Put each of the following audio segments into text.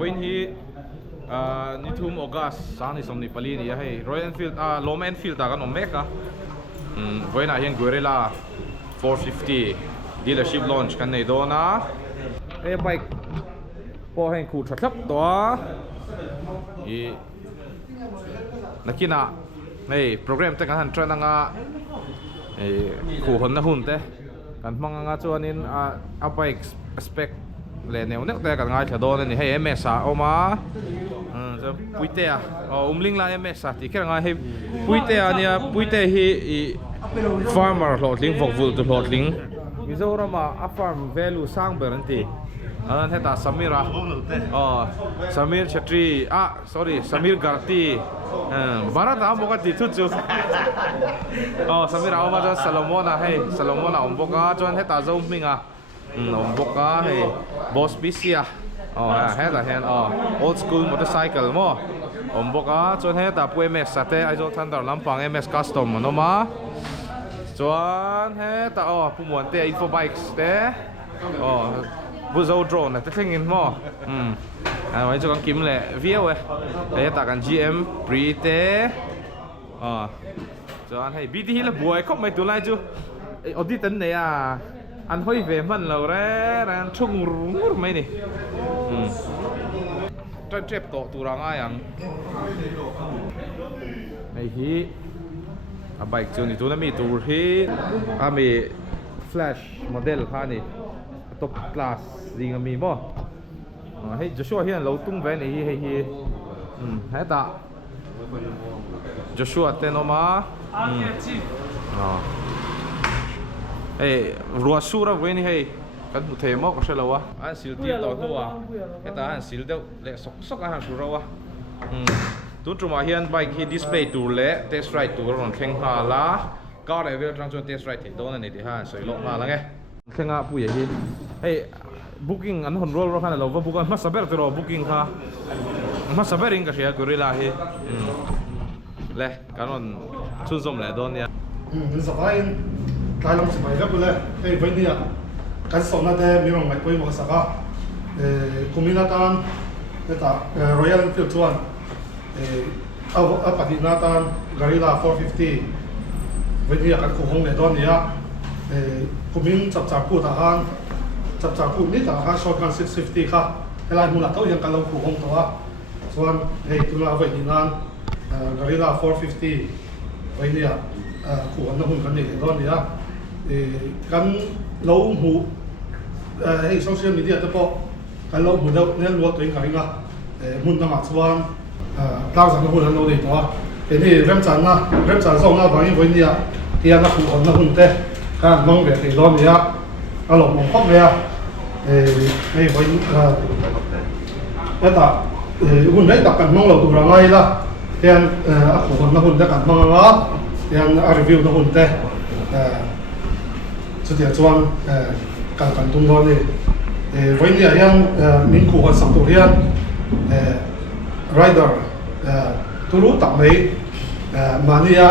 Win hi ni thum August sang ni somni pali ni hey Royal Enfield Loma Enfield ta kan omeka Win na hian Guerrilla 450 dealership launch kan nei dona bike po hen khu thatlap to i nakina nei program te kan han tran nga khu hon na hun te kan hmanga nga chuanin a bike spec le neu nek te kan ngai thadon ni hey ms a oma puite umling la ms a ti kera ngai hey puite ania puite hi farmer hlotling vokvul tu hlotling Mizoram a farm value sang beranti anan heta Samira Samir Chatri sorry Samir Garti Barat amboka ti thu chu Samir awma Salomona hey Salomona omboka chon heta zo minga omboka hey boss pisia heta hen old school motorcycle mo omboka chon heta pu ms sate aizo thandar lampang ms custom manoma chuan heta pumuan te info bikes te buzo drone te thengin mo ai chu kan kim le viau ta kan GM pre te chuan hei BT hi la buai khop mai tu lai chu odi tan ne an hoi ve man lo re ran chung rur mai ni trep to turang ayang ai hi a bike chu ni tu na mi tur hi ami flash model kha ni top class ding ami mo hey Joshua hian lo tung ve ni hi heta Joshua tenoma hey ruasura ve ni hey kan mu themo ka shelawa an sil ti to huwa heta an sil deuh le sok an surawa tu truma hian bike hi display tur le test ride tur ron thleng ha la car level tang chuan test ride don ani ti han soilo ha la nge thenga pu ye hi hey booking an hon roll ro khana lo book an ma saber to booking kha ma saberin ka sia Guerrilla hi le kanon chun zom le don ya sabai kai long samai ga pula hey vai ni kan so na de mi rong mai poi mo saka kuminatan eta Royal Enfield chuan Patinatan Guerrilla 450 vai ni kan khu hong le don ya kumin chap pu ta han chap pu ni ta ha shotgun 650 kha helai mu la to yang kan lo khu hong to wa chuan hey tula vai ni nan Guerrilla 450 vai ni khu hong na hun kan ni don ya kan lo mu hey social media te po kan lo mu da ne lo to in ka ringa mun na ma chuan tao rằng nó hôn nó đi đó cái này rem chắn xong nó vào như vậy đi thì nó cũng còn nó hôn thế cái mong về thì đó đi nó lồng mong khóc về này vậy cái ta hôn đấy tập cần mong lầu tụ ra ngay là thì anh cũng còn nó hôn thế cần mong nó thì anh review nó hôn thế sự kiện chuan cần tung đó đi vậy đi anh mình cũng còn sắp tụ hiện rider tulu tak mai mania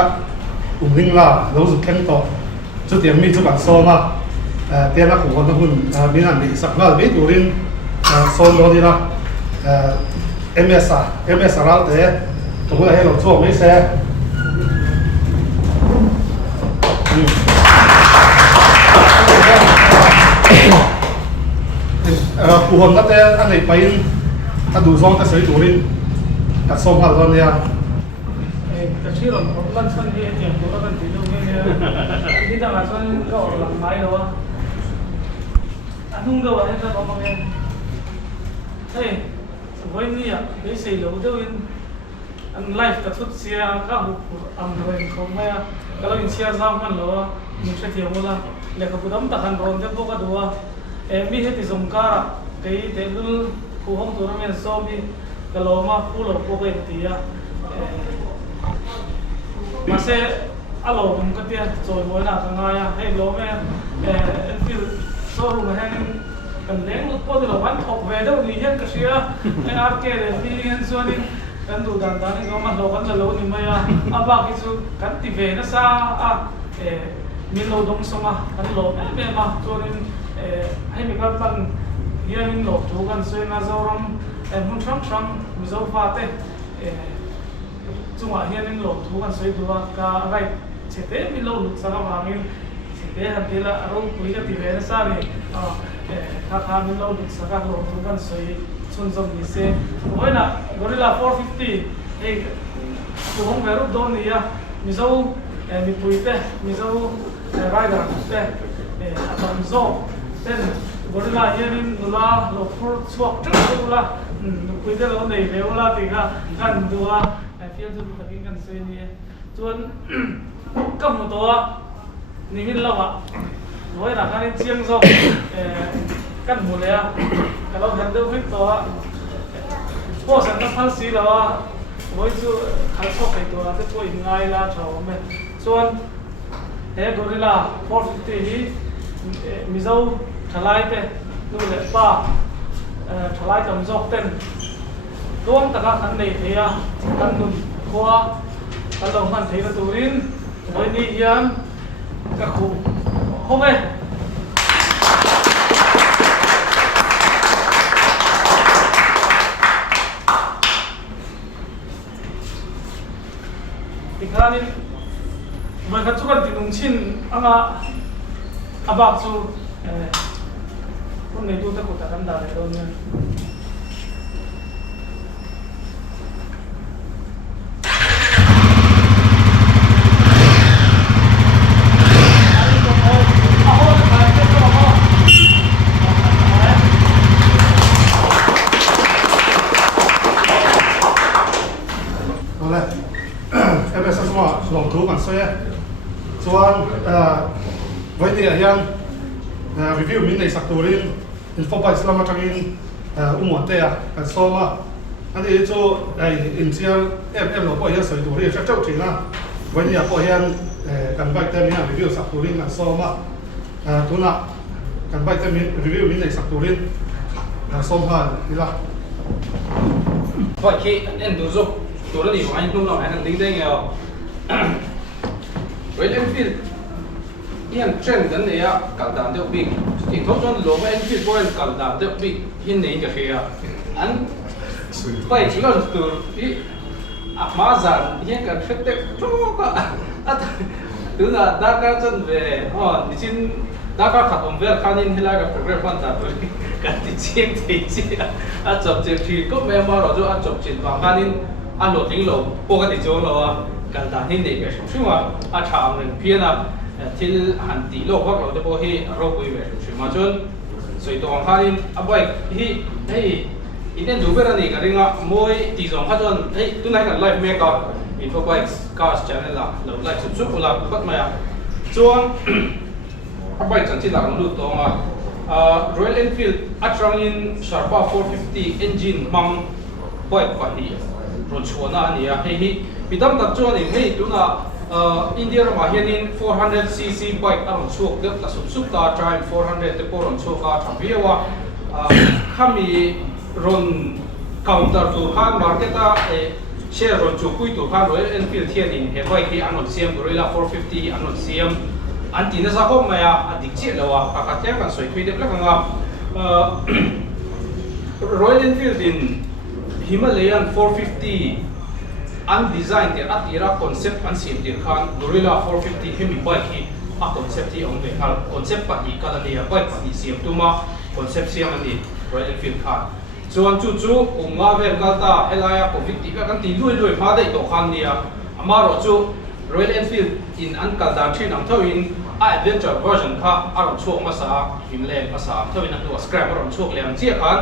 umling la lo zu keng to chu tiang mi chu kan so ma te na ko na hun min an ni sak la be turin so lo di na ms ra te to la he lo cho mai se ku hon na te an nei pain ta du zong ta sei turin ta som hal don ya cái chuyện lần xuân thì tiền của các bạn thì đâu nghe đi ra là xuân cậu làm máy đâu anh không đâu anh ra có bằng em hey với ni đấy xây lâu đâu anh live ta xuất xe các hộp âm rồi không hay kalau in xe giao man lo mình sẽ thiếu một là để có đấm ta hành rồi cho các đứa em biết hết thì dùng cả cái thế luôn khu không tụi nó men so bi kalau mà full of pocket thì mà sẽ alo cũng cái tiền rồi mỗi nào thằng ai hay lo mẹ Enfield showroom là hàng cần đến lúc có thì là bán học về đâu thì hết cái gì hay arcade thì hiện giờ đi cần đủ đàn đàn thì có mặt lâu vẫn là lâu nhưng mà ba cái số cần thì về nó xa mình lâu đông xong mà cần lâu mẹ mà cho nên hay mình các bạn hian lo thu kan soi na zoram mun thang thang mi zo fa te chunga hian lo thu kan soi duwa ka right chete mi lo luk sanga wangin chete han tela aro pui ka ti ve na sa ni kha mi lo luk sanga lo thu kan soi chun zom ni se oina gorilla 450 ei ku hong veru don ni ya mi zo mi pui te mi zo rider te atam zo ten gorilla hian nula lo for swap tu la pui te lo nei ve la ti ga kan duwa field tu ka kin kan se ni chuan kam mo to ni min lawa noi ra kan chiang zo kan mu le a ka lo han do hik to po san na phal si lawa moi chu khal so kai to la te po ngai la thaw me chuan he gorilla 450 hi mi zo thalai te nu le pa thalai tam jok ten Tuang taka kan nei thea kan nun khoa kan lo man thei na turin voi ni hian ka khu home tikhanin mai kha chu kan tinung chin anga abak chu kun nei tu ta ko ta kan da le don ne lòng thú bản xe chuan với địa hian review min nei sak turin info bike lama tangin umuate kan soma ani chu initial em lo po hian soi turi cha chau thina với địa po hian kan bike tem hian review sak turin kan soma tuna kan bike tem review min nei sak turin som han ila vậy khi anh đủ giúp tôi đã đi của anh không nào anh tính đây nghèo Royal Enfield hiện trend đến này á cả đàn đều bị thì thông thường lỗ với Enfield point cả đàn đều bị hiện nay cái kia anh phải chỉ là từ đi mà dàn hiện cái phép tết cho cả từ là đã cả chân về đi xin đã cả khát ông về khăn in hay là cái program quan trọng rồi cái chuyện thì chụp chuyện thì có mấy mà rồi cho chụp chuyện và khăn in anh lột tiếng lỗ bộ cái chỗ lỗกันตาที่นี่แบบช่วงว่าอาชามหนึ่งเพียนะที่หันตีโลกพวกเราจะบอกให้เราคุยแบบช่วงมาจนสวยตัวข้านี่เอาไปที่ให้อินเดียดูเวลานี่กันเรื่องมวยตีสองข้าจนให้ตัวไหนกันไลฟ์เมกะอินโฟไบค์คาสชาแนลละเราไลฟ์สุดๆเราพัดมาช่วงเอาไปจันทร์ที่หลังดูตัวมาRoyal Enfield อัตราเงิน Sharpa 450 engine มังไปกว่านี้รถชวนอันนี้ให้ปีตั้มตัดจวนอีกให้ตัวน่ะอินเดียมาเห็นอิน 400cc bike อันนั้นช่วงเด็กแต่สุดตา drive 400แต่พอรถช่วงก็ทำให้ว่าข้ามีรถ counter ตัวข้าง market เชื่อรถจุกุยตัวข้าง Royal Enfield เทียนอินเห็นไว้ที่อันนั้นเสียม Gorilla 450 อันนั้นเสียมอันที่นั่นสักคนมาอันดิจิตแล้วว่าการเทียบกันสวยคุยเด็กแล้วกันRoyal Enfield in Himalayan 450 อันดีไซน์ที่อัตติระคอนเซ็ปต์อันเสียมที่ข้าง Gorilla 450ให้มีไบค์ที่อัคอนเซ็ปต์ที่องค์เป็นคอนเซ็ปต์ปฏิกันนี่ไบค์ปฏิเสียมตัวมาคอนเซ็ปต์เสียมอันนี้ Royal Enfield ข้างส่วนจู่ๆองค์งาเวลกัลตาเฮลายาโควิดที่กันตีลุยมาได้ตัวข้างนี้อามาโรจู Royal Enfield อินอันกัลตาที่นั่งเท่าอินAdventure version ข้าอารมณ์ช่วงมาสาหิมแรงมาสาเท่าอินตัว Scrap อารมณ์ช่วงแรงเจี๊ยขัน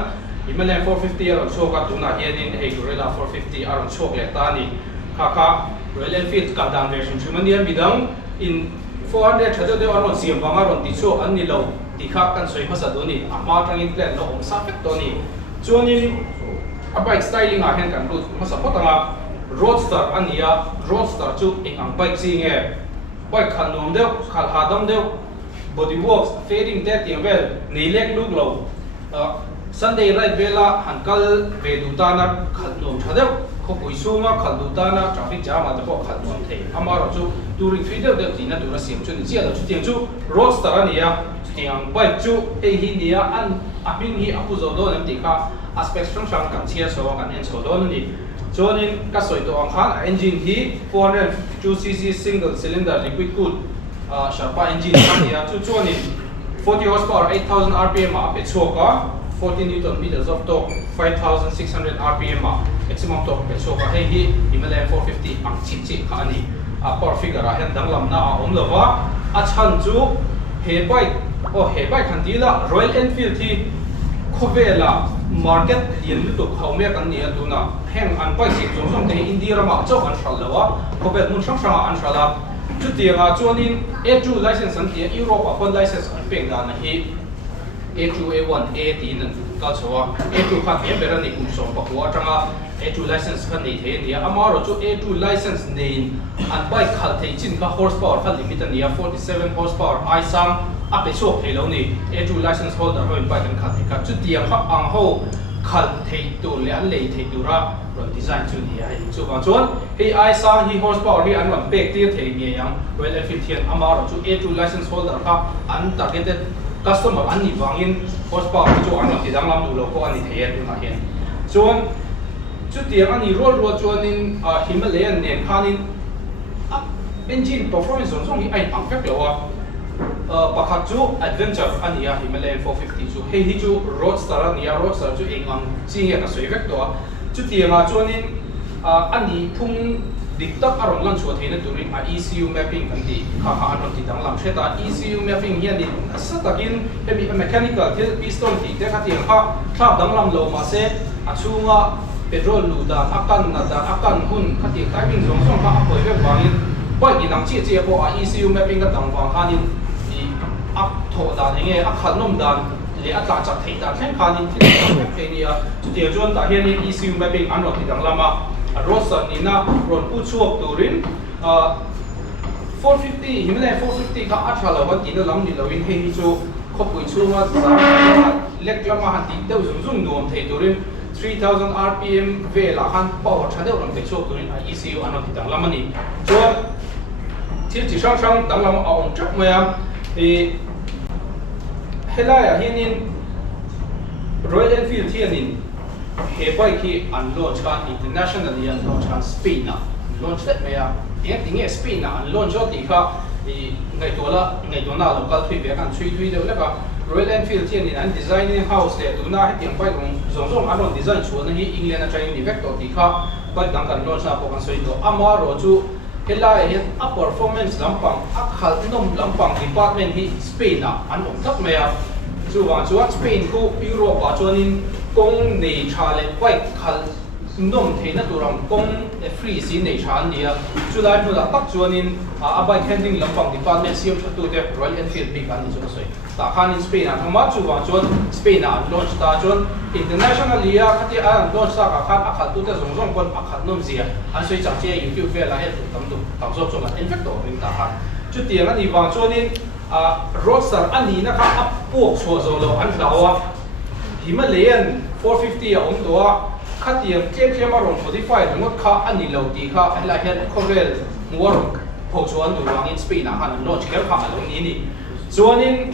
Himalayan 450 aron show ka tuna hianin hey Gorilla 450 aron show le tani kha Royal Enfield ka dan version chumanian bidang in 400 thado de aron siam wanga ron ti show an ni lo ti kha kan soi phasa doni ama tangin plan lo om sa fek toni chuanin a bike styling a hen kan lut masa potanga roadster ania roadster chu engang bike singe bike khan nom deu khal hadam deu bodyworks fading that well nei lek luk lo Sunday right vela hankal vedutana khalnom thadeu kho poisuma khaldutana traffic jam ata ko khalnom the amaro chu touring feeder de tina dura siam chu ni chia da chu tiang chu roadster ania tiang bike chu e hi nia an aming hi apu zo do nam ti kha aspect strong kan chia so kan en so do ni chuanin ka soi to ang khan engine hi 452cc single cylinder liquid cooled Sharpa engine ania chu chuanin 40 horsepower 8000 rpm a pe choka 14 newton meters of torque 5600 rpm maximum torque pe choka hei hi Himalayan 450 ang chi kha ani a power figure a hen danglam na a om lova a chan chu he bike kan ti la Royal Enfield thi khovela market lian lu tuk haume kan ni atuna heng an bike si zong te India rama chok an thal lawa khovet mun sang sang an thala chu tianga chuanin A2 license an ti Europe a pon license an peng dan hi A2 A1 A tin ka chawa A2 kha he berani kum som pa huwa tanga A2 license khan nei the nia amaro chu A2 license nein an bike khal thei chin ka horsepower kha limit ania 47 horsepower ai sang a pe chok thei lo ni A2 license holder hoi bike kan kha thei ka chu tiang kha ang ho khal thei tu le an lei thei tu ra ron design chu ni ai chu ba chuan he ai sang hi horsepower hi an ron pek tir thei nge yang Royal Enfield thian amaro chu A2 license holder kha an targeted customer an ni wangin horsepower chu an ron ti dang lam tu lo ko ani thei tu na hian chuan chu tiang ani roll chuanin Himalayan nen khanin engine performance zong hi ai ang fek lo pakhat chu adventure ania Himalayan 450 chu hei hi chu roadster ania roadster chu engang chi ka soi vek to chu tianga chuanin ani phung diktak arong lan chu theina turin ECU mapping kan ti kha anon ti dang lam theta ECU mapping hian in asatakin hemi mechanical thil piston ti te kha tiang kha thlap dang lam lo ma se achunga petrol lu dan akan hun kha ti timing zong kha apoi vek bangin bike inang chi po ECU mapping ka dang wang khanin ap tho dan nge akhan nom dan le atla chak thei dan thleng khanin thil pe nia chu ti chuan ta hian ECU mapping an ro ti dang lama roadster nina ron pu chuak turin 450 Himalayan 450 ka athla wan ti na lam ni loin hei chu khopui chunga za lek lama han ti deu zum nom thei turin 3000 rpm vela han power thadeu ron te chuak turin ECU an ro ti dang lama ni chuan thil chi sang dang lama a om chak maya helaya hianin Royal Enfield hianin he bike hi an launch kan internationally an launch kan Spain na launch that maya tinge Spain na an launch ti kha ngai to na local thui be kan thui de la ka Royal Enfield hianin an designing house le tu na he bike zong an design chu na hi England a train ni vector ti kha bike dang kan launch na po kan soi do amaro chu helai hian a performance lampang a khal nom lampang department hi Spain na an om tak maya chu Spain ko Europe a chuanin kong nei tha le bike khal nom theina turam kong free si nei tha ania chu lai nu la tak chuanin a bike handling lampang department siam thatu te Royal Enfield big an chu soi ta khan in Spain an ma chuan Spain an launch ta chuan internationally a khati an launch ta ka khat a khal tu te zong kon a khat nom zia an soi chang che YouTube vela he tam zo chunga in fact ring ta khan chu tiang ani wang chuanin roadster ani na kha apok chho zo lo an lawa Himalayan 450 a om to khatiam tlem aron 45 ngot kha ani lo ti kha la hian khovel muar pho chuan tu wang in Spain a han launch ker kha lo ni chuanin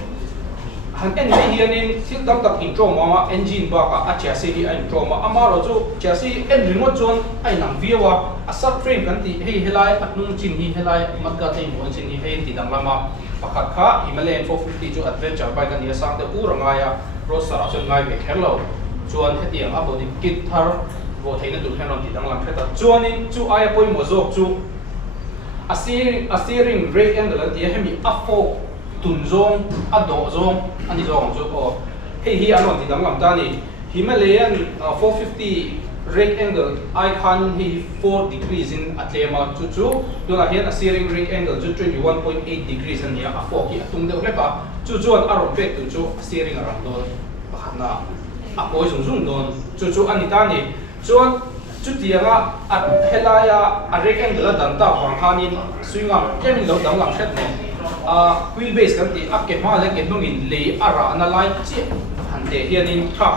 han en nei hianin thil dam tak in trauma engine ba ka a chassis hi in trauma amaro chu chassis en remote chuan ai nang viawa a subframe kan ti hei helai atnung chin hi helai matka te mon chin hi hei ti dang lama pakhat kha Himalayan 450 chu adventure bike kan ya sang te urangaya roadster a chun ngai me kherlo chuan hetiang a body kit thar bo theina tu khanon ti dang lam theta chuanin chu ai poi mo jok chu a steering brake angle ti hemi a fork tun zong a do zong ani zong chu ko hei hi anon ti dang lam ta ni Himalayan 450 rake angle I khan hi 4 degrees in atlema chu dona hian a steering rake angle chu 21.8 degrees an ya a fork hi atung de lepa chu chuan aron pek tu chu steering arang do pakhatna a poi zung don chu ani ta ni chuan chu tianga a helaya a rake angle dan ta wang khanin swinga kemin lo dang lam shet ne wheelbase kan ti a ke ma le ke nungin le ara na lai chi han te hianin kha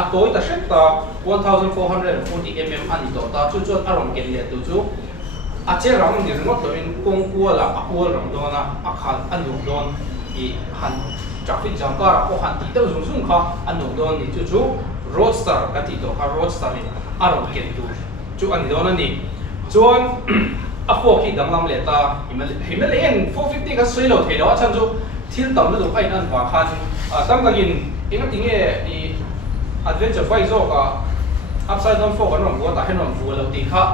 a toy ta shet ta 1440 mm ani to ta chu aron ken le tu chu a che rang ni ngot lo in kong kuala a kual rang dona a khan anu don I han traffic jam ka ko han ti deuh zum zum kha an no don ni chu roadster ka ti to ka roadster ni aron ken tu chu an don ani chuan a fo ki danglam le ta Himalayan 450 ka soilo thelo a chan chu thil tam lu ai nan wa khan tam ka in inga tinge i adventure bike zo ka upside down fo kan rom bo ta hen rom fu lo ti kha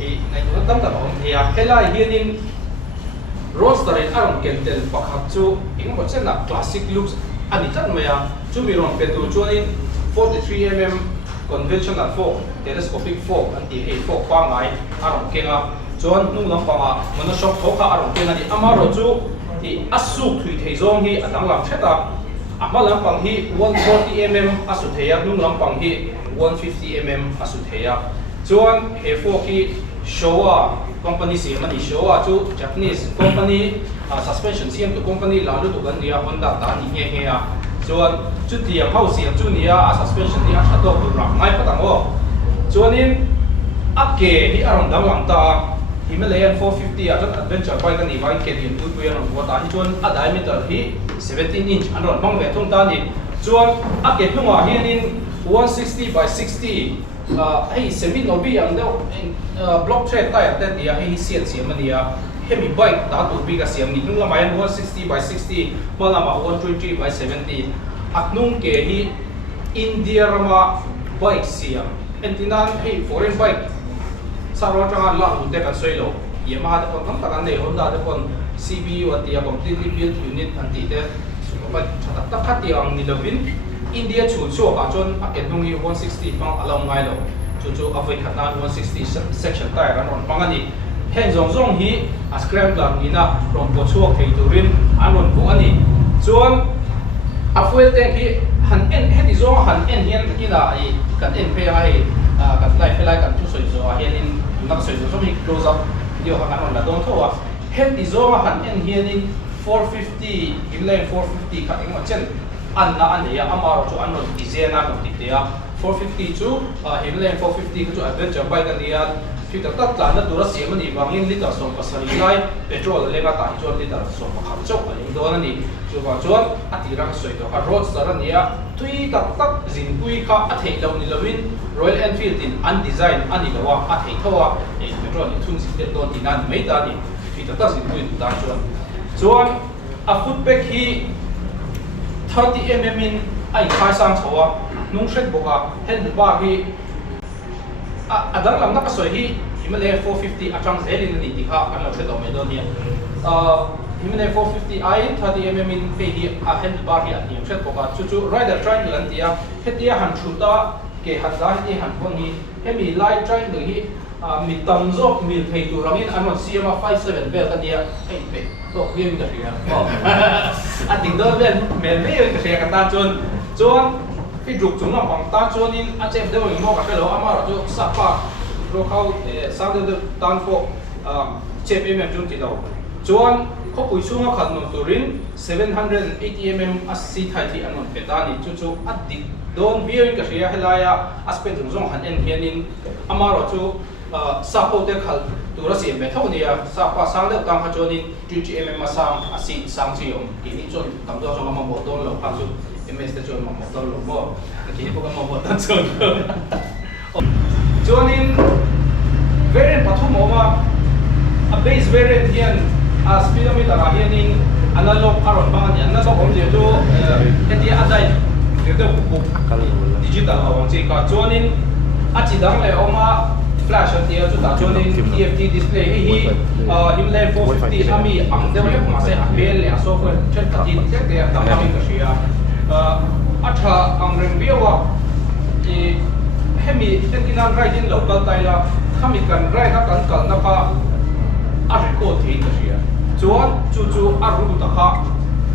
i ngai tu tam ta om thia helai hianin roadster in aron ken tel pakhat chu inga ko chen na classic looks ani chan maya chu mi rom pe tu chuanin 43mm conventional fork telescopic fork anti hey fork pa ngai aron kenga chuan nung lam panga mana shop thoka aron kenga ni amaro chu i asuk thui thei zong hi adang lam theta ama lam pang hi 140mm asu theya nung lam pang hi 150mm asu theya chuan he fork hi Showa company siam ani Showa chu Japanese company suspension siam tu company la lu tu kan dia Honda ta ni nge ya chuan chu tiam ho siam chu nia a suspension ni a thato tu rak ngai patang o chuanin ake hi aron dang lang ta Himalayan 450 ajan adventure bike kan iwai ke din tu pu yan ko ta hi chuan a diameter hi 17 inch anon bang ve thung ta ni chuan ake hnunga hianin 160 by 60 hey semi nobi ang daw block thread tire te dia hey siat siam ania hemi bike ta tu bi ka siam ni nung lamayan 160 by 60 malama 120 by 70 aknung ke hi India rama bike siam entinan hey foreign bike sarwa tanga la hu te kan soilo Yamaha de kon tam takan nei Honda de kon CPU atia completely built unit anti te suba chata ta khati ang ni lovin India chu chu ka chon aket nung hi 160 pang along ngai lo chu avoi khatan 160 section tire kan on pangani hen zong zong hi a scrambler ni na rom po chuak thei turin anon bu ani chuan a fuel tank hi han en heti zong han en hian ina ai kan en pe ai kan lai felai kan chu soi zo a hian in nak soi zo mi close up video ha kan on la dong thowa heti zong han en hian in 450 Himalayan 450 ka eng ma chen anna ania amaro chu anon dizena ko titea 450 chu Himalayan 450 ko chu adventure bike ania fita tat la na dura siam ani wangin liter som pasari lai petrol lenga ta chuan liter som pakham chok ani don ani chu wa chuan atirang soi to a roadster ania tui tak tak zin pui kha a thei lo ni lovin Royal Enfield in an design ani lawa a thei thawa e petrol ni thun sin te don tinan mai ta ni fita ta zin pui ta chuan a footback hi 30mm in ai khai sang chawa nung shet boka handlebar hi adang lam na ka soi hi Himalayan 450 atang zelin ni tikha kan lo thelo me don ni Himalayan 450 ai 30mm in pe hi a handlebar hi ani shet boka chu rider triangle an tia hetia han thuta ke hadza hi han pon hi hemi light triangle hi mi tam zo mi thei tu rangin anon CMA 57 bel kan dia ei pe to hian ka ria a ting do ben men me ka ria ka ta chuan cái trục chúng là bằng ta cho nên anh em đều mình mua cái đó ama rồi cho sắp pa rồi khâu sang được tan phố chép em chung thì đâu chuan có bụi xuống nó khẩn nông turin 780mm asi thay thì anh muốn phải ta đi chú ăn đi don viewing cái gì hay là aspect dùng hẳn en hiền in ama rồi chú sắp po để khẩn tu ra xem về thâu này sắp pa sang được tăng cho nên 20mm mà sang asi sang chỉ ông cái này chọn tầm đó cho mà một đôi lộc hàng chú MS te chuan mammo ton lo mo kini po ka mammo tan chuan chuanin variant pathum oma a base variant hian a speedometer a hianin analog aron bang ani analog om je chu hetia adai de pu digital awang che ka chuanin a chidang le oma flash atia chu ta chuanin TFT display hi Himalayan 450 ami ang de ma se a bel le software chat ti te ta ta mi ka sia atha angreng biawa ki hemi tenkinan right in local taila khami kan right ka kan kal na ka a record thi ka sia chuan chu aru ta kha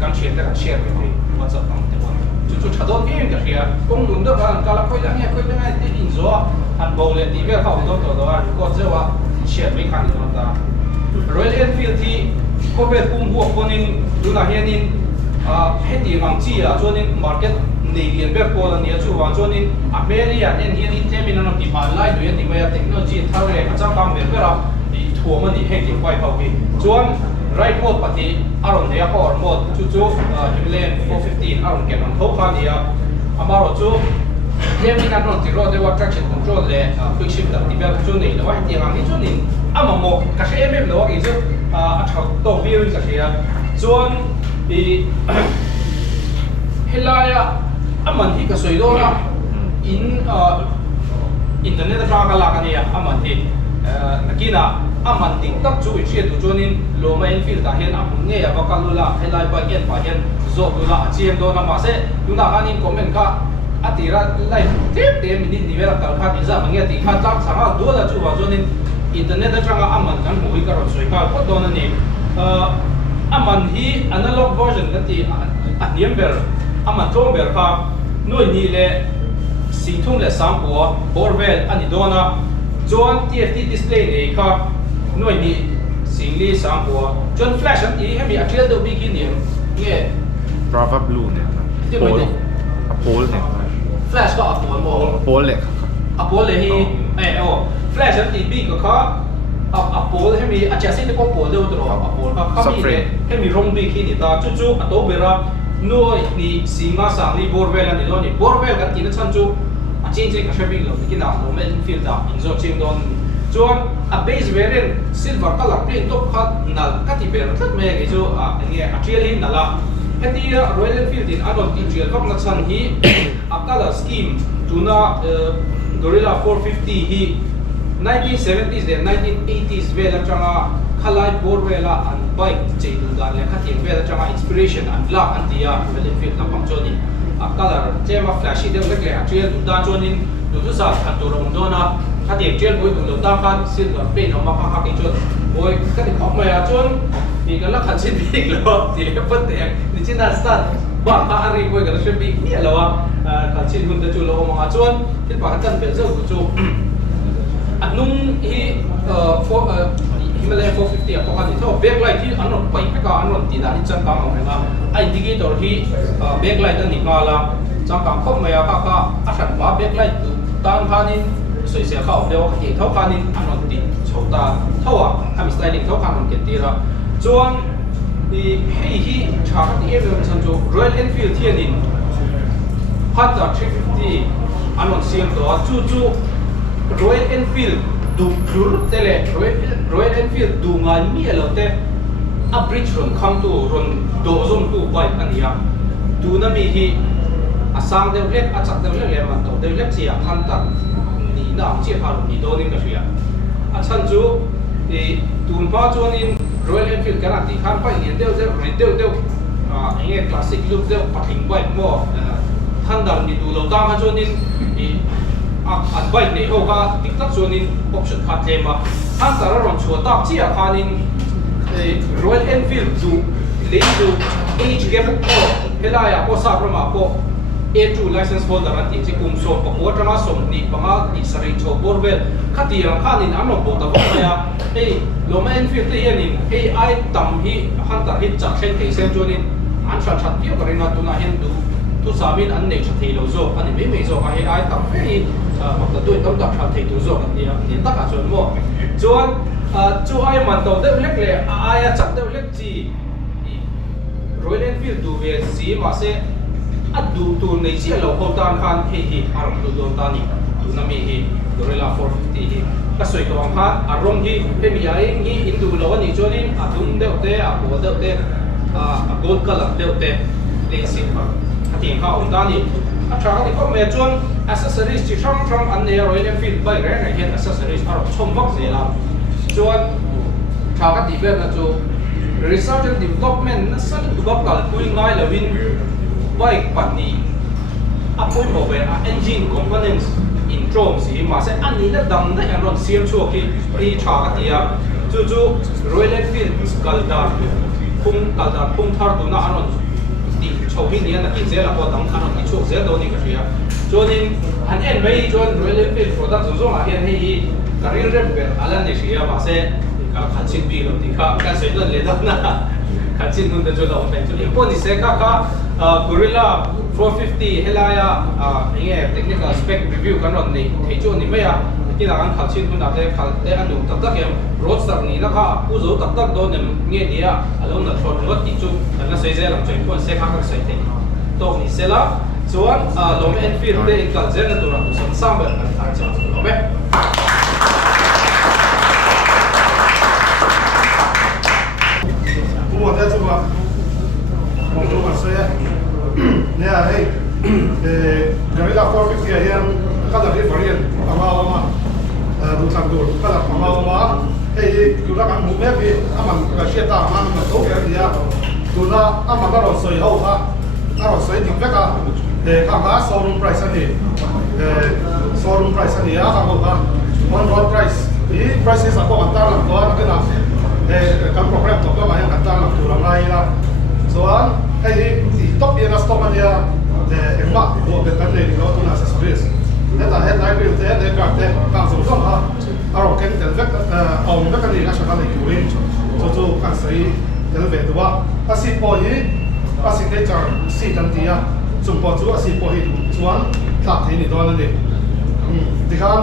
kan share ta share ve WhatsApp ang te wan chu thadon em ka sia kong nun da kan kala khoi la nge ti in zo an bole ti ve kha do to do record zewa share me kan do ta Royal Enfield thi ko be kum huwa konin duna hianin heti ang chi a chuanin market nei lian ber ko la nia chu wa chuanin Amelia en hian in temin an ti ma lai du ni mai technology thar le achang kam ber bera i thuam ani heng ti kwai pau ki chuan right mode pati aron dia power mode chu Himalayan 450 thấu khan thì mà rồi chú em mình ăn rồi thì rồi để traction control để quick shift tập thì bây giờ chú này là vậy thì làm cái chú này mà một cái xe em đó cái chú chào tổ bearing cái gì chú thì helai mình thì cái sợi đó internet ra cái là cái này mình thì cái nào mình tính tất chú ý chuyện tụi cho nên lô mà Enfield ta hiện nghe vào cái lula helai bài hiện bài hiện rồi lula chỉ em đó là mà sẽ chúng ta anh em comment cả thì ra lại tiếp mình đi develop tạo phát thì ra mà nghe thì phát lắm sáng nào đua là chú vào cho nên internet ra cái mình đang ngồi cái rồi xoay cái bắt đầu này mình hi analog version cái thì niệm về mình trông về cái nuôi ni lệ sinh thung lệ sáng của Borvel anh đi đó na John TFT display này cái nuôi ni sinh lý sáng của John flash anh thì hay bị actual đâu bị cái niệm nghe Brava Blue nè Apple nè flash có Apple mò Apple lệ Apple lệ hi flash anh thì bị cái Apple hay bị actually nó có Apple đâu rồi Apple cái bị hay bị wrong bị khi thì ta chú ở đâu bây giờ nuôi ni sinh nga sang li Borvel anh đi đó ni Borvel cái tin chân chú change cái shipping lo cái nào nó mới field đó in rồi change don chuan base variant silver color plain top cut nal cái thì về rất mẹ cái chú anh nghe actually nala cái thì Royal Enfield in adult interior vóc nó chân hi color scheme tuna Gorilla 450 hi 1970s and 1980s về là changa khalai Borvela and bike chạy đủ đàn lên khát tiền về là changa inspiration and black and tia Royal Enfield làm bằng cho nên color chema flashy đều rất là actually đủ đàn cho nên đủ thứ sao thành tụ rồng đó na khát tiền trên mỗi tụ đàn khát silver paint nó mắc khắc cái chỗ mỗi cái này không mày chôn vì cái là khát xin bị lo thì vấn đề thì trên đàn start bạn ta ari mỗi cái là xin bị nghĩa là khát xin hơn tới chỗ lo mà chôn cái bản thân về dâu của chỗ nung hi Himalaya 450 apa kan itu backlight hi anot pai ka anot tidak di cangkang nga indicator hi backlight ani ngala cangkang khom maya ka asan ba backlight tu tan khanin soi se khau deu ka ti thau khanin anot ti chota thawa am styling thau khan ke tira chuan hi hi cha ti em chan chu Royal Enfield thianin Honda 350 anot siam to chu Royal Enfield du tele Royal Enfield du ngai mi lo te a bridge ron kham tu ron do zong tu bike ania tu na mi hi asang de lek a chak de lek le man to de lek chi a khan ta ni na chi ha ni do ning ka ria a chan chu e tu ma chu nin Royal Enfield kana ti khan pai ni de de nge classic look de pathing bike mo than dar ni tu lo ta ha chu nin an bike này hô ka tiktak cho nên option khác thêm mà han ta ra ron chua tak chi a khanin Royal Enfield zu lấy zu age gap ko helaya ko sa rama ko A2 license holder an ti kum so ko trama som ni panga ni sari cho Borvel khati ang khanin ano bo ta ko ya Loma Enfield te yanin AI tam hi han ta hi chak sen ke sen cho nên an chat chat pi ko rena tu na hen du tu samin an nei thei lo zo ani me zo ka AI tam fe hoặc là tôi tâm tập học thầy tu rồi thì tất cả chuẩn bộ chú ai mà tàu đều lek lệ ai chắc đều lek gì Royal Enfield tu về gì mà sẽ đủ tu này chỉ là hậu tan khan hi arom tu don tani tu nami hi Gorilla 450 hi cái sợi cầu khan arom hi cái mi ai hi indu lo ni cho nên dung đều te bộ đều te gold color đều te lên silver thì họ ông tani achara thì có mấy chuan accessories chỉ trong anh này Royal Enfield bike rẻ này hiện accessories ở trong vóc gì làm chuan chào các tỷ phép là chú research and development nó sẽ được góp cả cuối ngay là win bike bản ní apoi một về engine components intro gì mà sẽ anh ní nó đầm đấy anh còn xem chua khi đi chào các tỷ chú Royal Enfield Galdar phung thar tụ na anh chầu khi này là kinh tế là có đóng khả năng chụp dễ đâu này cái gì cho nên anh em mấy cho Royal Enfield product dùng là hiện hay cái riêng về Alan này thì mà sẽ cái khả năng bị rồi thì cái sự đơn lên đó na khả năng luôn cho lâu phải cho nên có những cái Gorilla 450 helaya nghe technical spec review cái này thấy cho nên mấy cái là anh khả năng luôn là cái anh dùng tất cả cái roadster này nó khá cú dấu tất cả đó nên nghe đi à, anh là chọn một tí chút, anh là xây dựng làm chuyện quan sẽ khác các xây thế. ตรงนี้เสร็จแล้วส่วนลงเอ็นฟิลด์ได้อีกการเจนตัวนั้นส่วนซ้ำแบบนั้นอาจจะเอาไปกูว่าได้ตัวมองดูมาเสียเนี่ยเฮ้ยGorilla 450เฮียก็จะเรียกเรียนประมาณดูทางดูก็จะประมาณเฮ้ยดูแล้วกันหมูแม่พี่อามันกระเชียตามันมาโต๊ะแบบนี้ดูนะอามันก็รอสวยเอาค่ะรอสวยจริงๆก็ข้างหน้า showroom price นี่showroom price นี่ข้างหน้า on road price ที่ price ที่สักวันตาหลังตัวนั่นก็การโปรแกรมตกก็มาอย่างกันตาหลังตัวละไงล่ะส่วนไอ้ที่ท็อปเบียร์สต็อกมันเนี่ยเอ็มบ้าบวกกันเลยเราตัวน่าจะสุดเลยแต่ถ้าเห็นไลฟ์วิวเตอร์เด็กกับเด็กต่างสมรสฮะอารมณ์กันแต่เด็กเอาเด็กกันนี่ก็ชนะในคิวอินจู่ๆกันใส่เด็กเวตัวภาษีพอยีภาษีได้จากสี่ตันทีอ่ะจุ่มพอจู่ภาษีพอยีส่วนหลักที่นี่ตัวนั้นเองที่ข้าง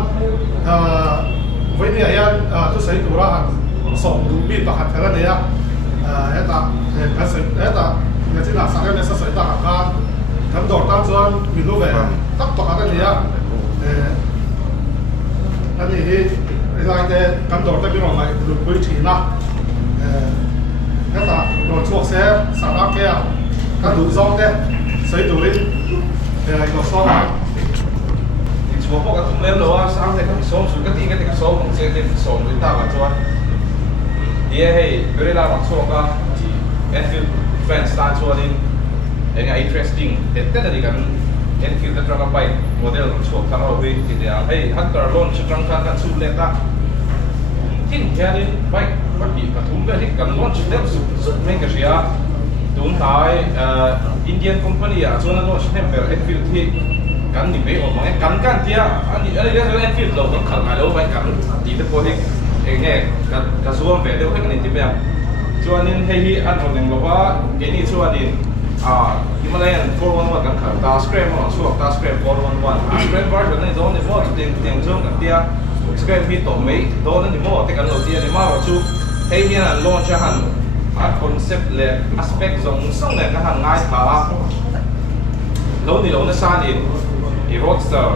วันนี้ยังทุกสิ่งตัวละส่งดูบีบประคัดกันเนี่ยเอต้ากันใส่เอต้าเนี่ยที่หลักสักเนี่ยสักใส่ตาหักกันทำดอกตามส่วนมีรูปแบบตักประคัดกันเนี่ยอันนี้ที่รายแต่กันดอกได้ไม่รอไหมหลุดไปทีนะเอต้าโดนช่วงเสียสารแก่กันดูซองเนี่ยใส่ดูลิ้นก็ซอง我不管从来路啊，上台跟送出个地个这个送，这个送最大个做，第二嘿，比如拉往错个，Enfield fans 单做的，人家 interesting，但那里กัน Enfield 的这个 bike model 错，看到会这样，嘿，Hunter launch 张看看出来个，听天的 bike 不比不同个，ที่กัน launch 的สุดไม่กระเสียตุนท้ายIndian company อ่ะส่วนนั้น launch เนี่ยเป็น Enfield ที่กันนี่ไม่ออกมากันเดียวอันนี้เรื่องแอนฟิลด์เราต้องขัดมาแล้วไปกันดีแต่พอที่เองเนี่ยกระทรวงเวทเดียวให้กันนี่ที่แบบส่วนนี้ให้อันหนึ่งบอกว่าเกนี่ส่วนนี้ฮิมาลายัน411กันขัดตาสเกรมอ่ะส่วนตาสเกรม411สเกรมบาร์จนนี่โดนนี่ว่าจะเตียงช่วงกันเดียวสเกรมมีต่อไม่โดนนี่ว่าแต่กันเราเดียวนี่มาว่าชูให้เนี่ยลอนจะหันคอนเซ็ปต์เลยอาสเปกต์ส่งเนี่ยก็หันง่ายกว่าแล้วนี่เราเนี่ยซานี่Roadster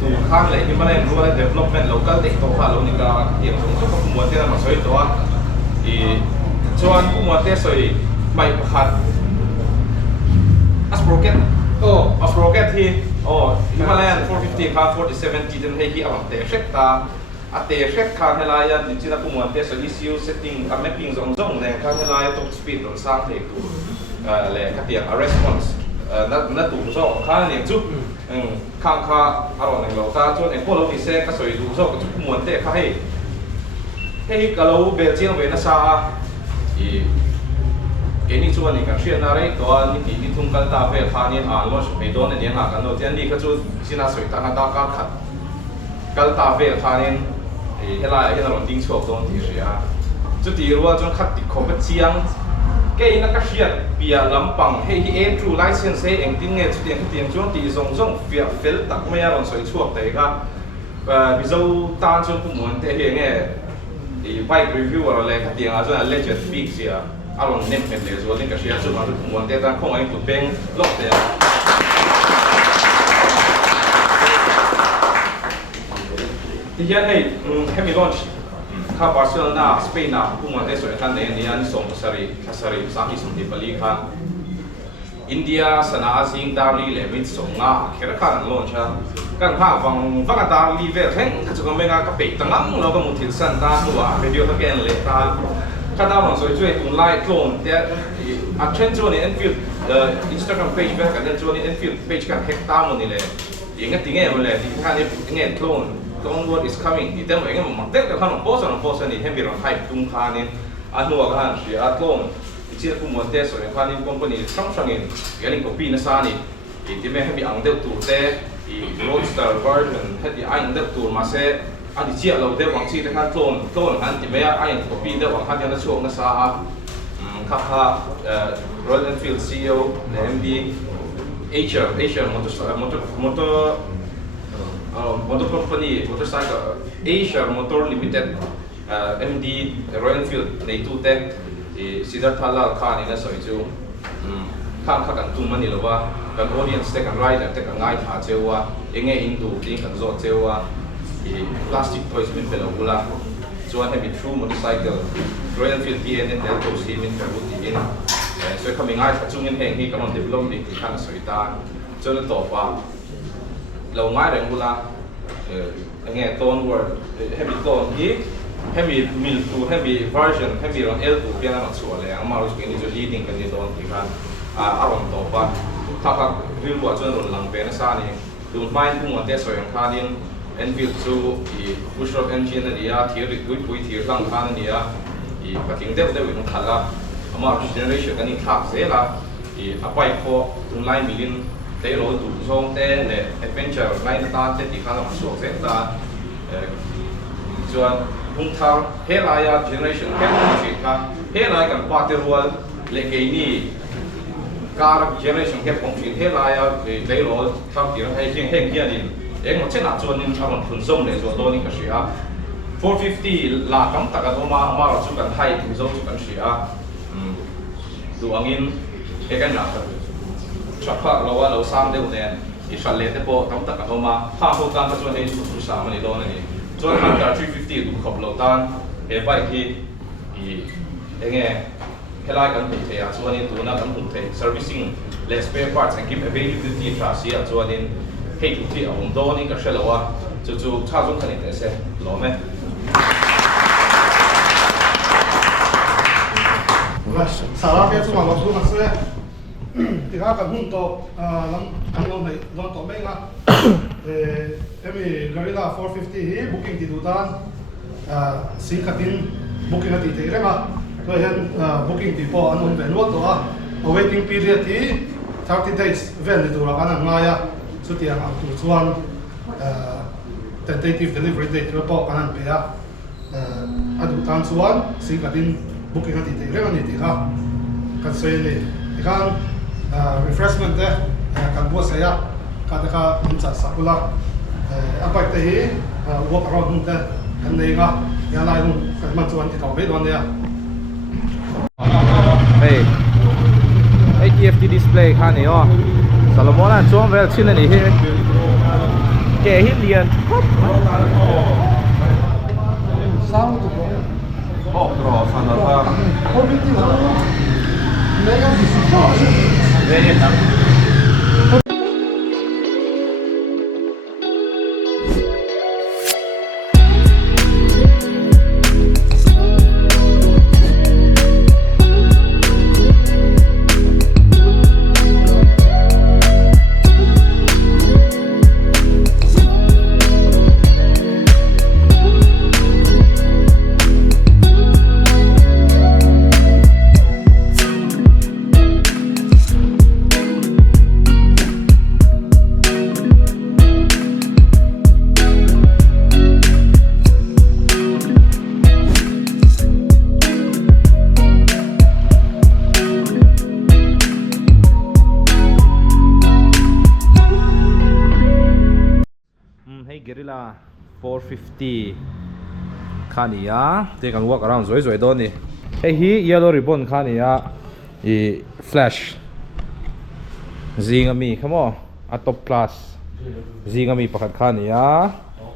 ตัวข้างเลยที่มาเล่นรู้ว่า development local เด็กตัวข้าเรานี่ก็เกี่ยวกับทุกผู้มวลที่มาสวยตัวส่วนผู้มวลที่สวยไม่ขัด Asprocket Asprocket ที่ที่มาเล่น450ค่ะ47ที่จะให้ที่เอาเตะเช็คตาเตะเช็คข้างให้ลายจริงๆผู้มวลที่สวย ECU setting ไม่พิงส่งเนี่ยข้างให้ลายต้อง speed ต้องสร้างเด็กตัวเลยขัดเตียง response นั่นตัวส่งข้างเนี่ยจุ๊บข้างข้าอารมณ์หนึ่งเราตาจนไอ้พวกเราที่เซ็กก็สวยดูส่งก็จุ๊บมวนเตะข้าให้กับเราเบลเจียงเวนัสซาเกนี่ชวนนี่กันเชียร์นาเรย์ตัวนี่ทุ่งกันตาเวลข้านี่อ่านว่าไม่โดนเนี่ยหากันเราเจนนี่ก็จุ๊บสินาสวยตาหน้าตาการขัดกันตาเวลข้านี่เฮล่าเราดิ้งชอบโดนที่เสียจุดที่รู้ว่าจนขัดติดขบเชียงเกย์นักเชียร์เปียลำปังให้ที่ทรูไลเซนส์ให้เองติ้งเงี้ยจุดเตียงช่วงตีส่งเฟียเฟลตักไม่ยากลองสวยช่วงแต่ก็พิจารณาจนผู้มวลแต่เองเนี่ยไบค์รีวิวอะไรก็เตียงจนเลเจนด์ปีกเสียอารมณ์เน็ตเป็นเลยส่วนนี้ก็เชียร์จุดมาผู้มวลแต่ตั้งคงไอ้ผู้เป็นลบเดียวที่ยันให้มีลอนช์ข้าบาร์เซโลนาสเปนนะผู้มวลได้สวยท่านเนี่ยนี่ส่งสรีสามีสมทิบลีคันอินเดียสนาซิงดารีเลมิดส่งงาเขรขันลอนชากันข้าฟังดารีเวลเฮงก็จะก็ไม่งากระปิดตั้งเราก็มุทิลสันตาตัวเรดิโอตะเกนเลตาข้าดาวมันสวยช่วยตุนไล่โคลนแต่อัดเช่นจวนนี่เอ็นฟิลด์Instagram page แบบกันจวนนี่เอ็นฟิลด์ page กันเฮกตามันนี่เลยอย่างงี้ที่เงี้ยมันเลยที่ข้านี่เงี้ยโคลนLong word is coming. Itu mereka memaktek kalau posan ni hemi orang hype tungkah ni, anu akan si atlon. Icin aku muat so yang ni company sang-sangin, yang kopi nasa ni. Itu mereka hemi angdek tu teh, roadster version, heti angdek tu masih. Adi cia lau dek wang cia dengan clone kan, itu mereka angdek kopi dek wang hati yang nasi orang nasa. Kakak Royal Enfield CEO, MD, Asia motor company motorcycle Asia Motor Limited MD Royal Enfieldในตู้เต็มที่สิดาร์ธาลาคานี่นะสวยจู ข้างข้ากันตุ้มมันนี่หรอว่ากันออเดียนส์แต่กันไรแต่กันง่ายหาเจ้าว่าเองอินดูดิ้งกันโซเจ้าว่าพลาสติกทอยส์มันเป็นอะไรล่ะส่วนให้มีทรูมอเตอร์ไซค์รอยน์ฟิลด์ที่เอ็นเดลโตซีมินเป็นรูทีอินส่วนเขามีง่ายถ้าจุงเงินแห่งนี้กำลังเดเวลลอปดิ้งที่ข้างสวิตาจนต่อไปเราง่ายเรื่องล่ะเงี้ยต้นวอร์ดให้มีต้นที่ให้มีมิลตูให้มีเวอร์ชันให้มีรอนเอลตูเพียงนั้นส่วนเลยอามารู้สึกนี่จะ leading กันในต้นที่ข้างอารมณ์ต่อไปถ้าเขาเรื่องว่าจนรุนแรงเป็นซานี่ดูไม่พุ่งวันเตะสวยของข้าดินEnfield ซูอีพุชรถเอนจินนี่อ่ะที่ริคุยคุยที่ร่างข้างนี่อ่ะอีปะทิ้งเด็กเด็กวิ่งขัดละอามารู้เจเนอเรชั่นกันนี่ขับเสียละอีอภัยพอตรงไลน์มิลินเตะรถดูส่งเตะเนี่ยแอดเวนเจอร์ไลน์ตาเตะที่ข้างมันสวยเสียตาส่วนพุ่งทางเฮลายาเจเนอเรชั่นแค่พุ่งสิครับเฮลายกับปาเตอร์วัลเล็กนี่การเจเนอเรชั่นแค่พุ่งสิเฮลายาเตะรถทำที่เราให้เก่งเฮงเกียร์ดินเองมันเช่นอาจวนนึงทำมันผลส่งเลยตัวนี้ก็เสีย450ลาคำตะกันออกมาเราสู้กันไทยถึงสู้กันเสียดูอังอินเอกกันหนักชักพระเราว่าเราสร้างเดียวเนี่ยอีชันเลนเดโปคำตะกันออกมาถ้าโครงการก็ชวนให้สุดสามันนี่โดนนี่ชวนทำจาก350ดูขบเราตันเฮ้ยไปที่เองเฮลายกันหุ่นเทียชวนนี่ตัวนั้นกันหุ่นเทีย servicing less spare parts and keep availability ทราเสียชวนนี่ให้ทุกที่เอาผมโดนนี่ก็เชื่อแล้วว่าจู่ๆชาติจงขนิดเสียหรอไหมสาระเป็นส่วนของส่วนเสียที่ข้ากันหุ่นโตลำลงในลงโตไม่ละมีการิล่า450ที่บุ๊กิ้งที่ดูด้านสิงคโปร์บุ๊กิ้งที่ที่เรื่องก็เห็นบุ๊กิ้งที่พออันนั้นเป็นวัดตัว waiting period ที่30 days เว้นตัวละกันง่ายสุดที่อ่ะตัวส่วน tentative delivery date แล้วพอกันไปอ่ะดูด้านส่วนสิงคโปร์บุ๊กิ้งที่ที่เรื่องนี้ที่ครับกันเสียเลยที่ข้างrefreshment เนี่ยกันบัวเสียกันที่ข้าอินจัดสักกุลาไปที่walk around เนี่ยกันนี่ก็ยังไงนู่นกันมันส่วนที่เขาไปตอนเนี้ยไอ้ TFT display ข้างนี้อ๋อสารพัดช่วงเวลาชิ้นนี้แกฮิตเรียนSound ออกรอฟังแล้วก็mega difficult. เรียนนะGuerrilla 450 ข้านี่อ่ะที่กัน walk around สวยๆโดนนี่ไอ้ฮี yellow ribbon ข้านี่อ่ะอี flash ซีงามีขโมยอัตโต plus ซีงามีประคัดข้านี่อ่ะ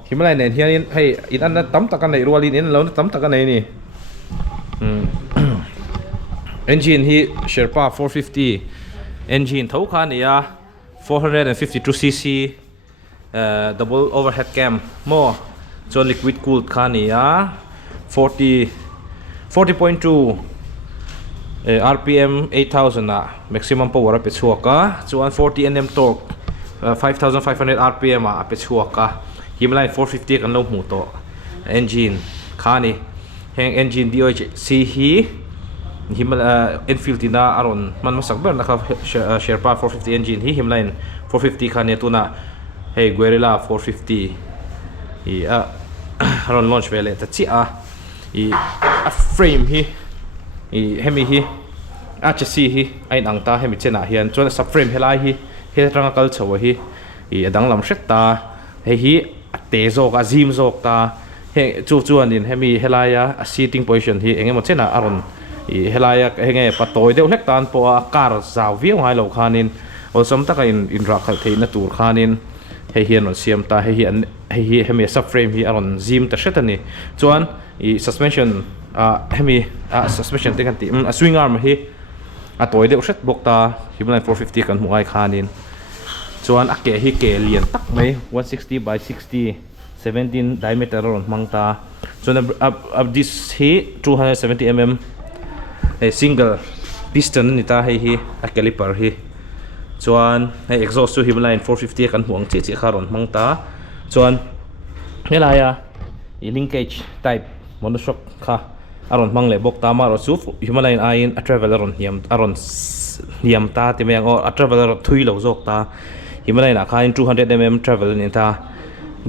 ที่เมื่อไรเนี่ยที่นี่ให้อินอันนั้นตั้มตะกันในรัวลินเราตั้มตะกันในนี่engine ที่ Sherpa 450 engine เท่าข้านี่อ่ะ452cc double overhead cam more so liquid cooled ข้านี่อ่ะ40.2 RPM 8,000 อ่ะ maximum power เป็นชัวร์ก็ส่วน40 Nm torque 5,500 RPM อ่ะเป็นชัวร์ก็ฮิมไลน์450กันลงหูโต engine ข้านี่แห่ง engine DOHC ฮีฮิมEnfield ที่น่าอารมณ์มันมาสักแบบนะครับ Sherpa 450 engine ฮีฮิมไลน์450ข้านี่ตัวน่ะให้ Guerrilla 450อีรอน launch เวลแต่ที่อีframe ฮีให้มีฮีจะซีฮีไอ้ดังตาให้มีเจน่าเฮียนจน subframe ให้ไล่ฮีให้ตรังกัลเฉวฮีดังลำเช็ดตาให้ฮีเตะโซกซิมโซกตาให้จู่ๆอันนี้ให้มีให้ไล่seating positionฮีเองมันเจน่าอารมณ์ helaya henge patoi deuh hlek tan po a kar zaw viau hai lo khanin olsom taka in rak khal theina tur khanin hei hian on siam ta hei hemi subframe hi aron zim ta shetani chuan I suspension hemi suspension te kan ti a swing arm hi a toi deuh hret bok ta Himalayan 450 kan hmuai khanin chuan a ke hi ke lian tak mai 160 by 60 17 diameter ron mangta chuan this hi 270 mm a single piston ni ta hi a caliper hi chuan hei exhaust chu Himalayan 450 kan hmuang chi kha ron mangta chuan helaya I linkage type monoshock kha aron mangle bok ta maro chu Himalayan ain a traveler ron hiam ta ti meng or a traveler thui lo jok ta Himalayan a khain 200 mm travel ni ta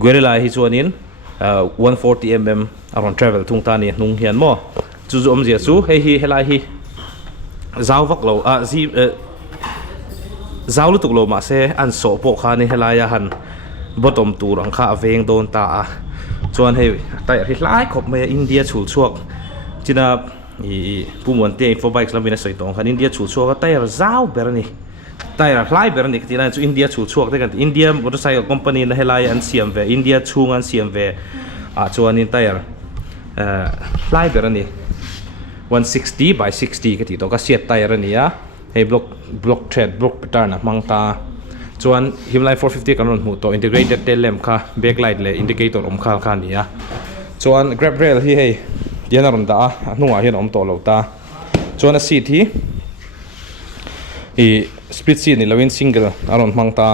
guerilla hi chuanin 140 mm aron travel thung ta ni nung hian mo chu zu om zia chu hei hi helai hi zaw vak lo zaw lu tuk lo ma se an so po kha ni helaya han bottom tur ang kha aveng don ta chuan hei tai hi lai khop me India chul chuak china I pumon te for bikes lamina soitong khan India chul chuak tai zaw berani tai lai berani tina chu India chul chuak te kan India motorcycle company na helai an siam ve India chung an siam ve chuan in tai lai berani 160 by 60 ka ti to ka siat tai rania hei block thread block pattern mangta chuan Himalayan 450 kan ron hmu to integrated tail lamp kha backlight le indicator khal kha nia chuan grab rail hi hei diana ron da hnunga hian om to lo ta chuan a seat hi split seat ni lawin single aron mangta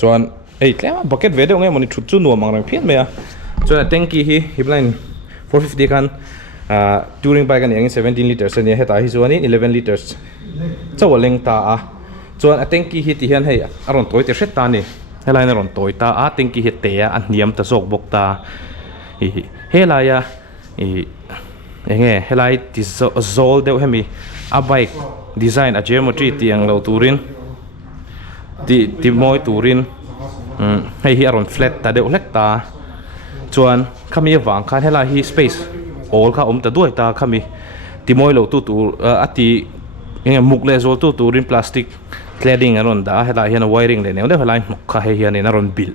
chuan ei tlema bucket ve de nge moni thut chu nuam mangrang phian me a chuan a tanki hi Himalayan 450 kan touring bike ani 17 liters ani heta hi chuan 11 liters chawaleng ta a chuan a tanki hi ti hian hei aron toi te hret ta ni helai na ron toi ta a tanki hi te a niam ta zok bok ta helaya enge helai ti zol deuh hemi a bike design a geometry tiang lo turin ti moi turin hei hi aron flat ta deuh hlek ta chuan khami wang khan helai hi space all kha ta duai ta khami ti moi lo tu tur ati enge muk le zol tu turin plastic cladding aron da helai hian wiring le ne helai muk kha hei hian in aron bil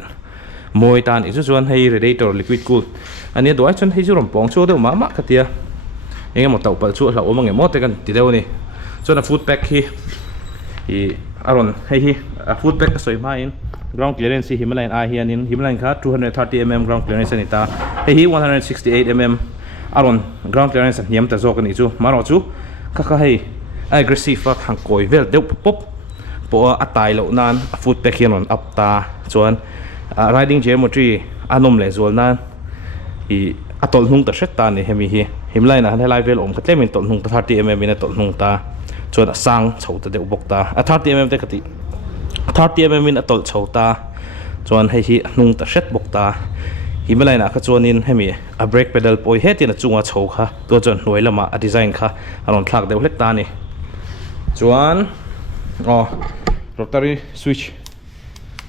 moi tan isu chuan hei radiator liquid cool ani duai chuan hei chu rom pong chu deuh ma khatia enge mo tau pal chu hlau omange mo te kan ti deuh ni chuan a food pack hi aron hei a food pack a soi ma in ground clearance Himalayan a hian in Himalayan kha 230 mm ground clearance ani ta hei 168 mm aron ground clearance niam ta zok ani chu maro chu kha hei aggressive fa hang koi vel deuh pop po atai lo nan a food pack hian on up ta chuan riding geometry anom le zol nan atol hnung ta hret ta ni hemi hi Himalayan a helai vel om khatlem in tol hnung ta 30 mm in tol hnung ta chuan sang chho ta deuh bok ta 30 mm te kati 30 mm in atol chho ta chuan hei hi hnung ta hret bok ta Himalayan a kha chuan in hemi a brake pedal poi hetin a chunga chho kha to chuan hnuai lama a design kha aron thlak deuh hlek ta ni chuan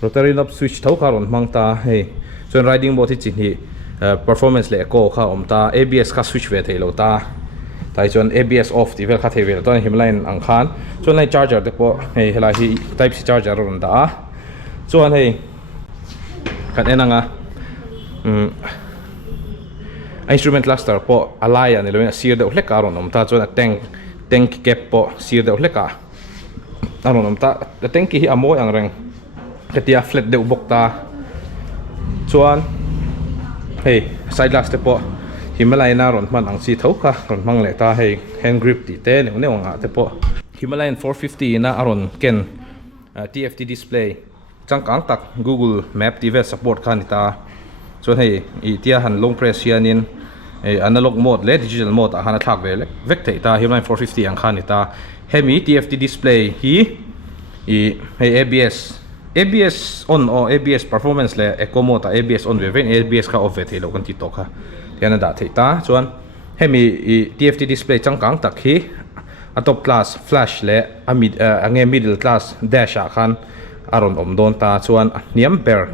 rotary knob switch thau kha ron mangta hei chuan riding mode hi chi ni performance le eco kha omta ABS kha switch ve thei lo ta tai chuan ABS off ti vel kha thei vel to Himalayan ang khan chuan lai charger te po hei helai hi type C charger ron da chuan hei kan enanga instrument cluster po alai ani lo sir de hlek aron omta chuan a tank cap po sir de hleka aron omta the tanki hi amoi angreng katia flat de bok ta chuan hei side glass te po Himalayan ron man ang si thau kha ron mang le ta hei hand grip ti te ne nga te po Himalayan 450 na aron ken TFT display changkang tak Google Map TV support khan ta chuan hei tia han long press hianin analog mode le digital mode a hana thak ve vek thei ta Himalayan 450 ang khan ta hemi TFT display hi hei ABS on or ABS performance le eco mode ABS on ve ABS kha off ve thei lo kan ti to kha tiana da thei ta chuan hemi TFT display changkang tak hi a top class flash le ange middle class dash a khan aron om don ta chuan niam ber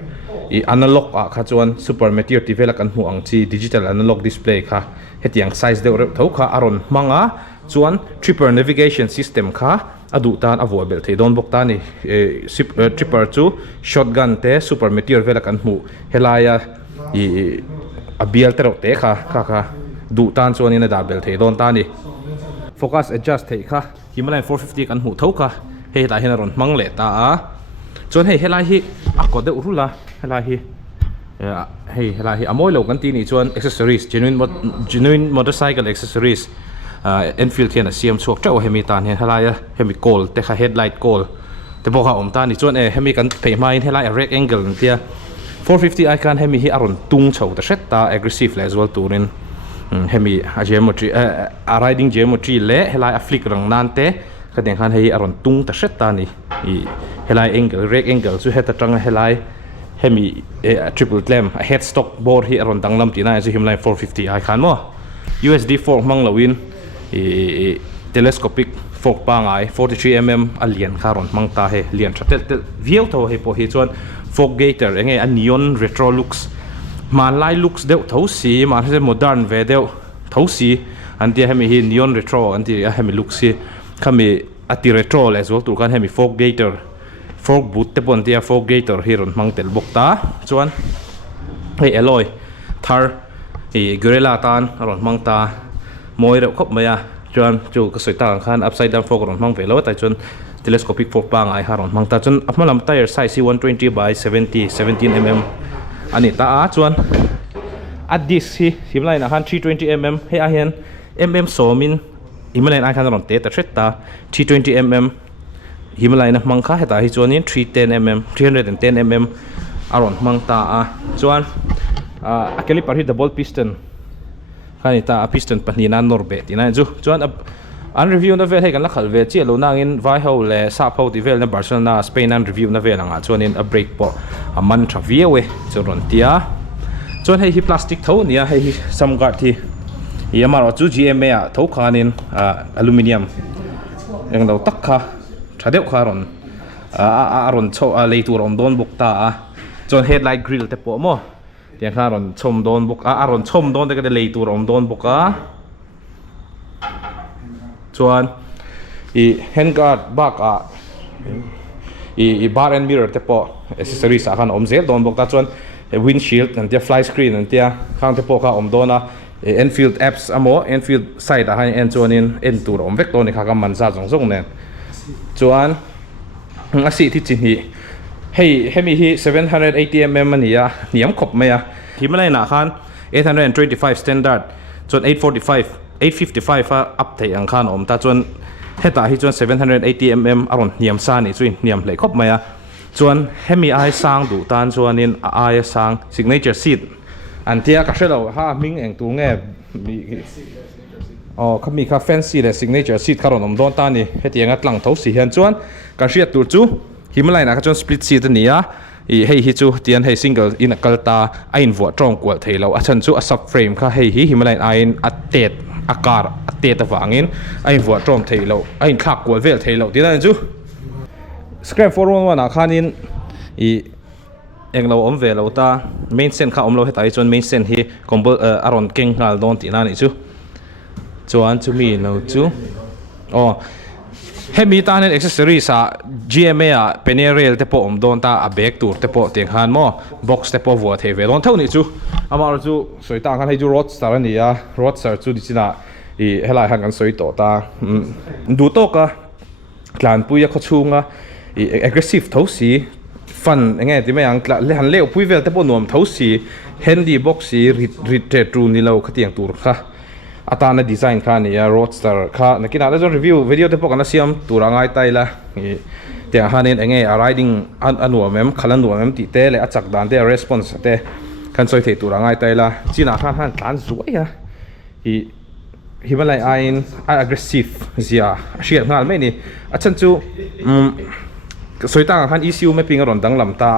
analog a kha chuan super meteor TV la kan hmu ang chi digital analog display kha hetiang size de thau kha aron manga chuan tripper navigation system kha adu tan avoidable thei don bok ta ni tripper chu shotgun te super meteor vela kan hmu helaya I abial tero te kha du tan chuan in da bel thei don ta ni focus adjust thei kha Himalayan 450 kan hmu tho kha hei ta hen ron mang le ta a chuan hei helai hi akode urula helai hi helai hi amoi lo kan ti ni chuan accessories genuine motorcycle accessories Enfield hian a siam chuak tau hemi tan hian helai hemi call te kha headlight call te bo kha om ta ni chuan hemi kan phei mai helai rack angle tia 450 icon hemi hi aron tung chho ta shet ta aggressive le as well turin hemi a geometry a riding geometry le helai a flick rang nan te kadeng khan hei aron tung ta shet ta ni helai angle rack angle chu heta tang helai hemi triple clamp a headstock board hi aron danglam tina as Himalayan 450 icon mo USD fork mang lawin telescopic fork pa ngai 43mm a lian kharon mang ta he lian thatel viau tho he po hi chuan fork gator enge a neon retro looks man lai looks deuh tho si man he modern ve deuh tho si an dia hemi hi neon retro an dia hemi looks hi khami ati retro le zol tur kan hemi fork gator fork boot te pon dia fork gator hi ron mang tel bok ta chuan hei alloy thar gorilla tan ron mang ta moi reuh khop maya chuan chu ka soita khan upside down fork ron mang velo tai chuan telescopic fork pa ngai haron mang ta chun apmalam tire size 120 by 70 17mm ani ta a chuan at this hi Himalayan han 320mm he a hian somin Himalayan khan ron te ta theta 320mm Himalayan mang kha heta hi chuan in 310mm aron mang ta a chuan a caliper hi double piston khani ta a piston pahni na norbe tina chu chuan an review na vel he kan la khal ve che lo nangin vai ho le sa pho ti vel na Barcelona Spain an review na vel anga chuan in a brake po a man tha viewe churon tia chuan hei hi plastic tho nia hei hi sam guard hi yamaro chu GMA a tho khanin aluminium eng lo tak kha thadeu kha ron a ron cho a leitur om don buk ta a chuan headlight grill te po mo tiang kha ron chom don buk a ron chom don te ka leitur om don buk a chuan handguard back bar and mirror te po accessories a khan om zel don bok ta chuan windshield an tia fly screen an tia khang te po kha om dona Enfield apps amo Enfield site a han en chuan in en tur om vek to ni kha ka man za jong jong nen chuan a si thi chin hi hei hemi hi 780mm ania niam khop maya Himalayan khan 825 standard chuan 855 a up thei ang khan om ta chuan heta hi chuan 780mm aron niam sa ni chuin niam hlei khop maya chuan hemi ai sang du tan chuan in ai sang signature seat an tia ka hrelo ha ming eng tu nge khami kha fancy le signature seat karon om don ta ni heti anga tlang tho si hian chuan ka hriat tur chu Himalayan ka chuan split seat ania hei hi chu tian hei single in a kalta a in vuah tong kwal theilo a chan chu a subframe kha hei hi Himalayan a in atet akar atet awangin a in vuah tong theilo a in khak kwal vel theilo tian chu scrap 411 a khanin englo om velo ta main sen kha omlo hetai chuan main sen hi combo aron keng ngal don tina ni chu chuan chu mi no chu hemi ta nen accessories a GMA a penerail te po om don ta a bag tur te po teng han mo box te po vuah thei ve don thau ni chu amar chu soita kan hei chu roadster ani a roadster chu dichina helai han kan soi to ta du to ka tlan puya kho chunga aggressive tho si fun nge ti me ang le han leo pui vel te po nom tho si handy box si rit tru ni lo khatiang tur kha atana design kha ni ya roadster kha nakina la review video te po kana siam turangai taila te hanin enge riding anu mem khalan nu mem ti te le achak dan te response te kan soi the turangai taila china khan han tlan zuaya Himalayan aggressive zia shia ngal me ni achan chu soita khan ECU mapping ron dang lam ta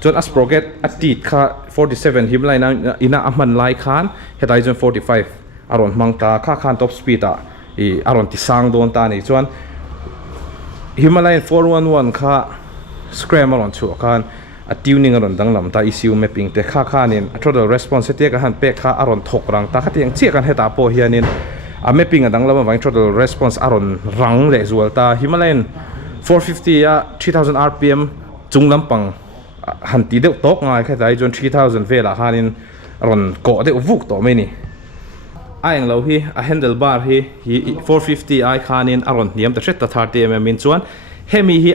chon as sprocket atit kha 47 Himalayan ina aman lai khan hetai jon 45 aron mangta kha khan top speed a aron ti sang don ta ni chuan Himalayan 411 kha scram aron chu khan a tuning aron dang lam ta ECU mapping te kha khanin a throttle response te ka han pe kha aron thok rang ta khatiang che kan heta po hianin mapping adang lama wang throttle response aron rang le zualta Himalayan 450 a 3000 rpm chung lampang han ti deuh tok ngai kha dai jon 3000 vela hanin ron ko de vuk to me ni aeng lo hi a handlebar hi 450 i khanin aron niam ta shet ta 30 mm min chuan hemi hi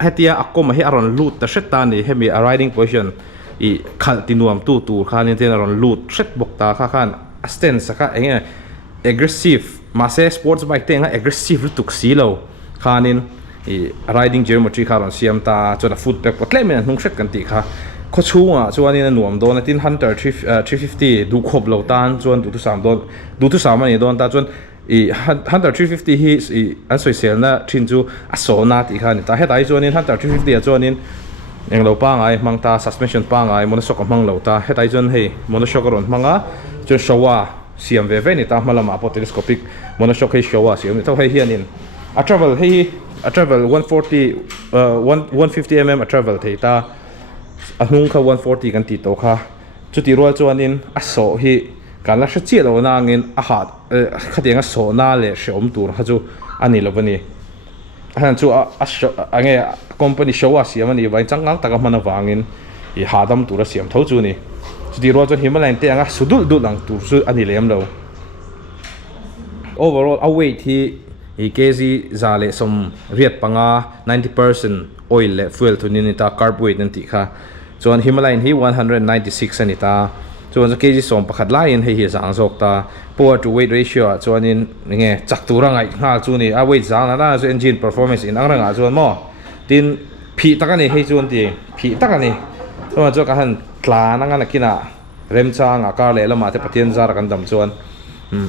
hetia akoma hi aron lut ta shet ta ni hemi a riding position I khal tinuam tu khanin ten aron lut shet bok ta kha khan stance ka enge aggressive mase sports bike te nga aggressive lutuk silo khanin I riding geometry kharon siam ta chona foot peg potle men hnung shet kan ti kha kho chunga chuanin nuam don atin hunter 350 du khop lo tan chuan du tu sam don du tu sam ani don ta chuan I hunter 350 hi I an soi sel na thin chu a so na ti kha ni ta hetai chuanin hunter 350 a chuanin eng lo pa ngai mang ta suspension pa ngai monoshock mang lo ta hetai chuan hei monoshock ron manga chu showa siam ve ve ni ta malama po telescopic monoshock hei showa siam ni to hei hianin a travel 140 150 mm a travel thei ta a hnung kha 140 kan ti to kha chuti rual chuanin a so hi kan la hre chi lo na ngin a hat khatenga so na le shom tur ha chu ani lo bani han chu a nge company show a siam ani vai changang taka mana wangin I hadam tur a siam tho chu ni chuti rual chu Himalayan te anga sudul dul lang tur chu ani lem lo overall a weight hi kg zale som riat panga 90% oil le fuel thunin ta carb weight nan ti kha chuan Himalayan hi 196 ani ta chuan kg som pakhat lain hei hi zang zok ta power to weight ratio chuanin nge chak turangai nga chu ni a weight zang na chu engine performance in angranga chuan mo tin phi takani hei chuan ti phi takani chuan chu ka han tla na nga kina rem chang a kar le lama te pathian zar kan dam chuan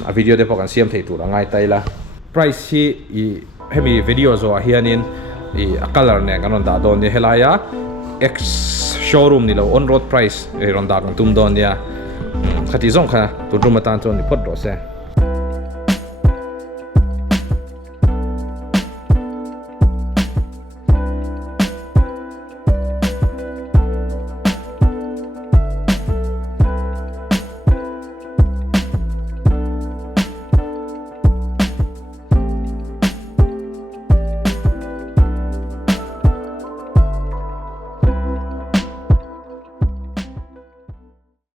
a video de pokan siam thei tur angai taila price hi I hemi video zo hianin I a color ne kanon da don ni helaya X showroom ni lo on road price ron da kan tum don ya khati zong kha tu rum tan chon ni phot ro se